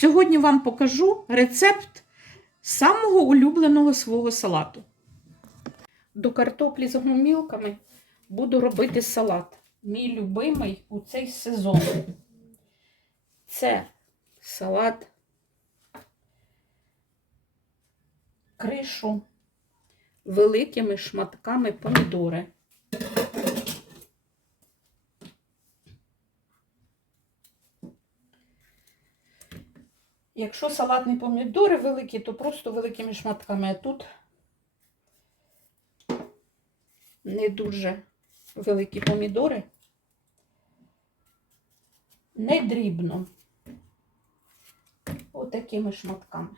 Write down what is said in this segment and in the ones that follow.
Сьогодні вам покажу рецепт самого улюбленого свого салату. До картоплі з гумілками буду робити салат. Мій любимий у цей сезон. Це салат кришу великими шматками помідори. Якщо салатні помідори великі, то просто великими шматками, а тут не дуже великі помідори, не дрібно. Отакими шматками.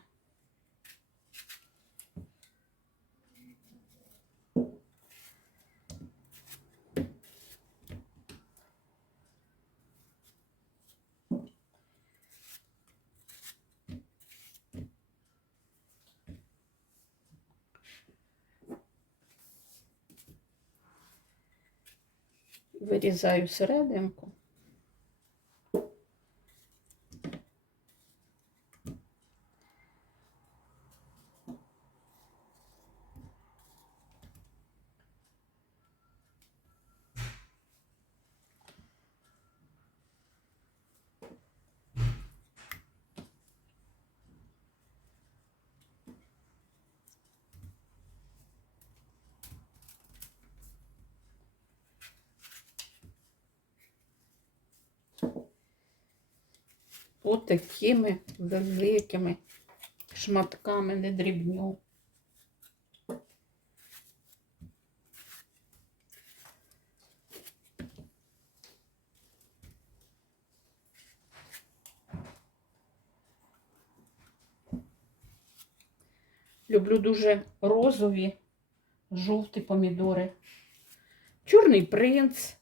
Вирізаю серединку. Отакими великими шматками не дрібню. Люблю дуже розові, жовті помідори. Чорний принц.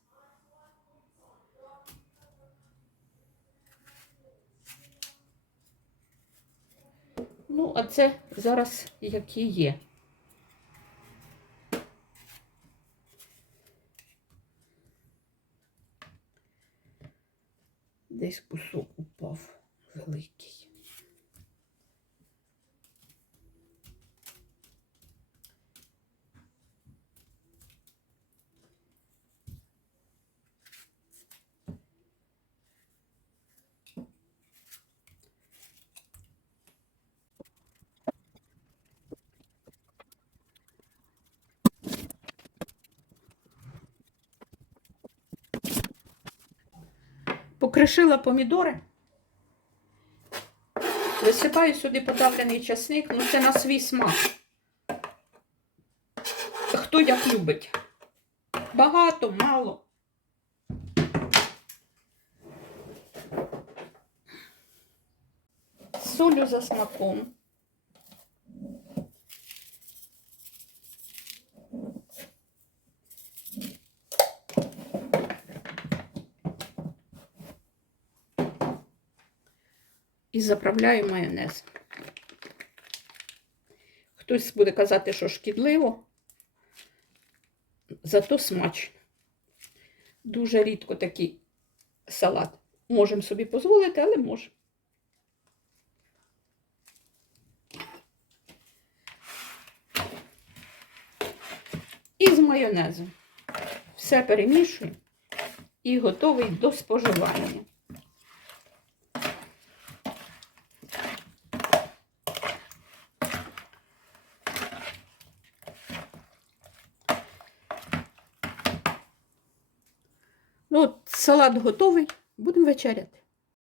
Ну, а це зараз які є. Десь кусок упав Покришила помідори. Висипаю сюди подавлений часник, ну це на свій смак. Хто як любить. Багато, мало. Солю за смаком. І заправляю майонез. Хтось буде казати, що шкідливо, зато смачно. Дуже рідко такий салат. Можемо собі дозволити, але можемо. І з майонезом. Все перемішую і готовий до споживання. Ну, от салат готовий, будемо вечеряти.